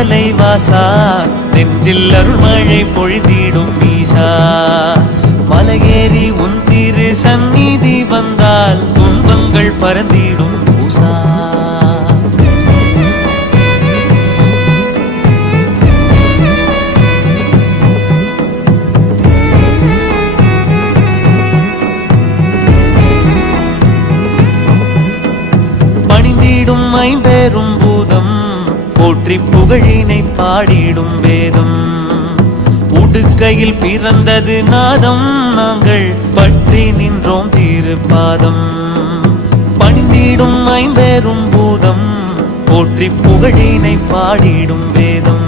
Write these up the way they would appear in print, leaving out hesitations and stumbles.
மலைவாசா நெஞ்சில் அருள்மழை பொழிந்திடும் ஈசா மலையேறி உன் திரு சந்நிதி வந்தால் துன்பங்கள் பறந்திடும் பூசா பணிந்திடும் ஐம்பெரும் பூதம் போற்றி புகழினை பாடிடும் வேதம் உடுக்கையில் பிறந்தது நாதம் நாங்கள் பற்றி நின்றோம் திருப்பாதம் பணிந்திடும் ஐம்பெரும் பூதம் போற்றி புகழினை பாடிடும் வேதம்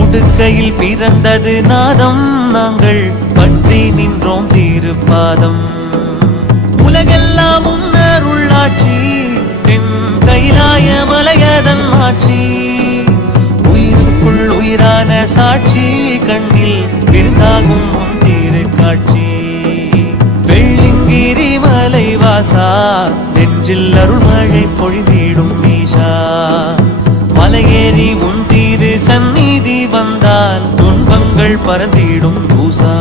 உடுக்கையில் பிறந்தது நாதம் நாங்கள் பற்றி நின்றோம் திருப்பாதம் உலகெல்லாம் உன்னருள்ளாட்சி தென் கைலாய மலையதன் ஆட்சி உயிருக்குள் உயிரான சாட்சி கண்ணில் விருந்தாகும் உன் திரு காட்சி வெள்ளிங்கிரி மலைவாசா நெஞ்சில் அருள்மழை பொழிந்திடும் ஈசா மலையேறி உன் திரு சந்நிதி வந்தால் துன்பங்கள் பறந்திடும் பூசா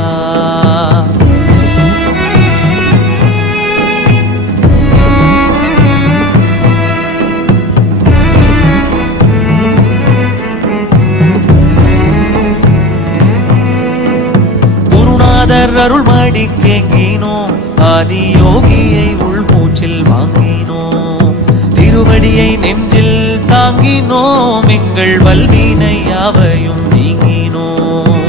அருள்மடி கேங்கினோம் ஆதி யோகியை உள்மூச்சில் வாங்கினோம் திருவடியை நெஞ்சில் தாங்கினோம் எங்கள் வல்வினை யாவையும் நீங்கினோம்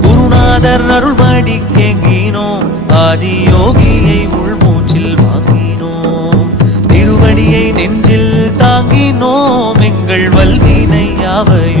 குருநாதர் அருள்மடி கேங்கினோம் ஆதி யோகியை உள்மூச்சில் வாங்கினோம் திருவடியை நெஞ்சில் தாங்கினோம் எங்கள் வல்வினை யாவையும்